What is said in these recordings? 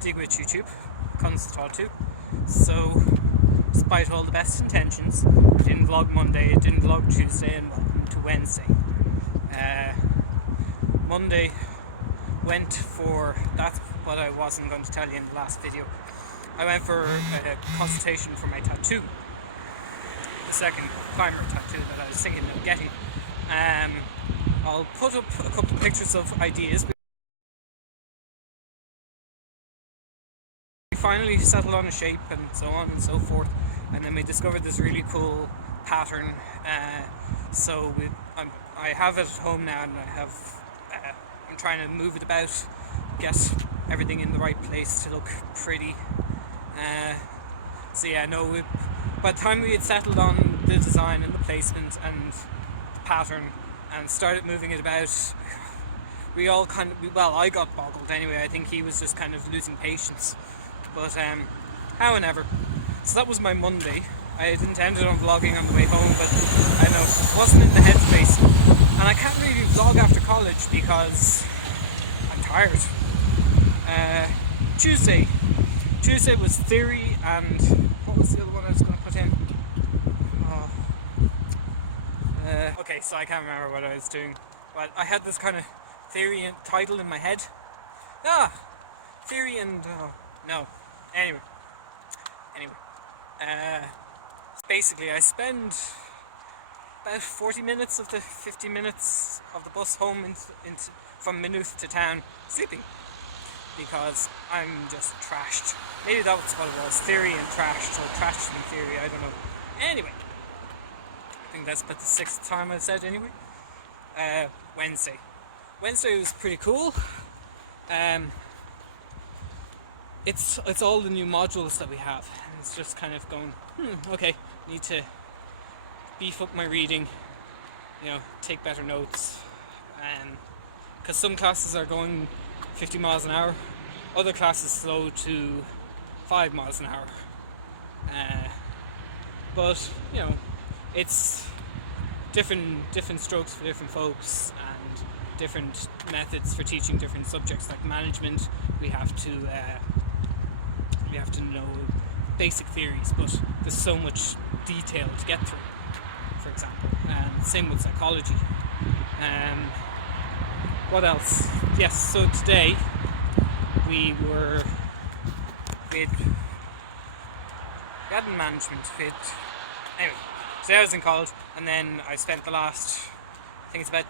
duit YouTube, conas too. So, despite all the best intentions, I didn't vlog Monday, I didn't vlog Tuesday, and welcome to Wednesday. Monday went for, that's what I wasn't going to tell you in the last video. I went for a consultation for my tattoo, the second primer tattoo that I was thinking of getting. I'll put up a couple of pictures of ideas. We finally settled on a shape and so on and so forth, and then we discovered this really cool pattern. I have it at home now, and I'm trying to move it about, get everything in the right place to look pretty. By the time we had settled on the design and the placement and the pattern and started moving it about, we all I got boggled anyway. I think he was just kind of losing patience. But however, so that was my Monday. I had intended on vlogging on the way home, but I know wasn't in the headspace, and I can't really vlog after college because I'm tired. Tuesday was theory, and what was the other one I was going to put in? Okay, so I can't remember what I was doing, but I had this kind of theory and title in my head. Theory and no. Anyway. Basically, I spend about 40 minutes of the 50 minutes of the bus home from Maynooth to town sleeping, because I'm just trashed. Maybe that's what it was, theory and trashed, or trashed and theory, I don't know. Anyway, I think that's about the 6th time I've said anyway. Wednesday was pretty cool. It's all the new modules that we have, and it's just kind of going, okay, need to beef up my reading, take better notes, because some classes are going 50 miles an hour, other classes slow to 5 miles an hour, but it's different strokes for different folks, and different methods for teaching different subjects. Like management, we have to know basic theories, but there's so much detail to get through, for example, and same with psychology. What else? Yes, so today we had management. Anyway, today I was in college, and then I spent the last, I think it's about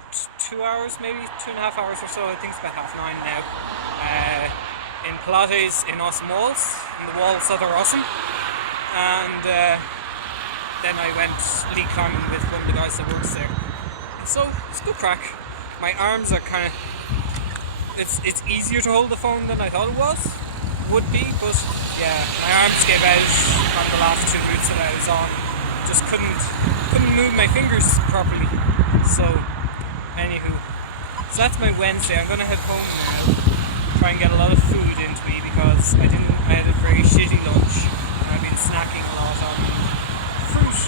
2 hours, maybe 2.5 hours or so, I think it's about 9:30 now, in Pilates in awesome walls, and the walls that are awesome. And then I went lead climbing with one of the guys that works there. So it's good crack. My arms are kind of, it's easier to hold the phone than I thought it would be, but yeah, my arms gave out on the last 2 routes that I was on. Just couldn't move my fingers properly. So anywho, so that's my Wednesday. I'm gonna head home now, try and get a lot of food into me, because I had a very shitty lunch, and I've been snacking a lot on fruit,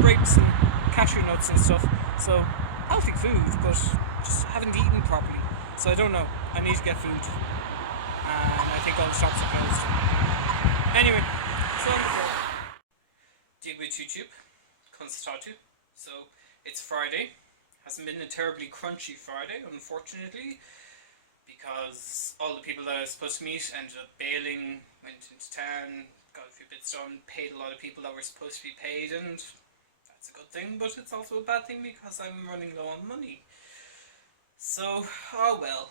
grapes and cashew nuts and stuff. So healthy food, but just haven't eaten properly. So I don't know. I need to get food, and I think all the shops are closed. Anyway, so on the floor. Deal with YouTube, constatatu. So it's Friday. Hasn't been a terribly crunchy Friday, unfortunately, because all the people that I was supposed to meet ended up bailing, went into town, got a few bits done, paid a lot of people that were supposed to be paid, and that's a good thing, but it's also a bad thing because I'm running low on money. So, oh well,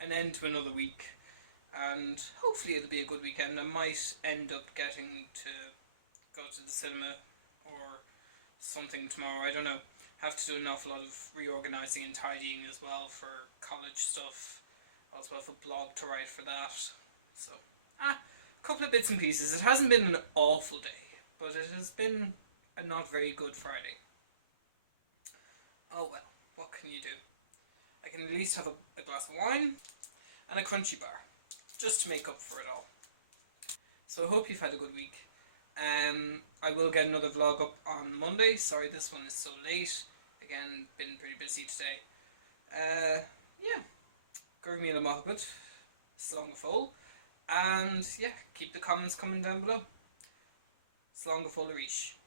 an end to another week, and hopefully it'll be a good weekend. I might end up getting to go to the cinema or something tomorrow, I don't know. Have to do an awful lot of reorganising and tidying as well for college stuff. I also have a blog to write for that. So, a couple of bits and pieces. It hasn't been an awful day, but it has been a not very good Friday. Oh well, what can you do? I can at least have a glass of wine and a crunchy bar, just to make up for it all. So I hope you've had a good week. I will get another vlog up on Monday. Sorry this one is so late. Again, been pretty busy today. Yeah. Gurg me the agat, slán fóill. And yeah, keep the comments coming down below. Slán go fóill a rís.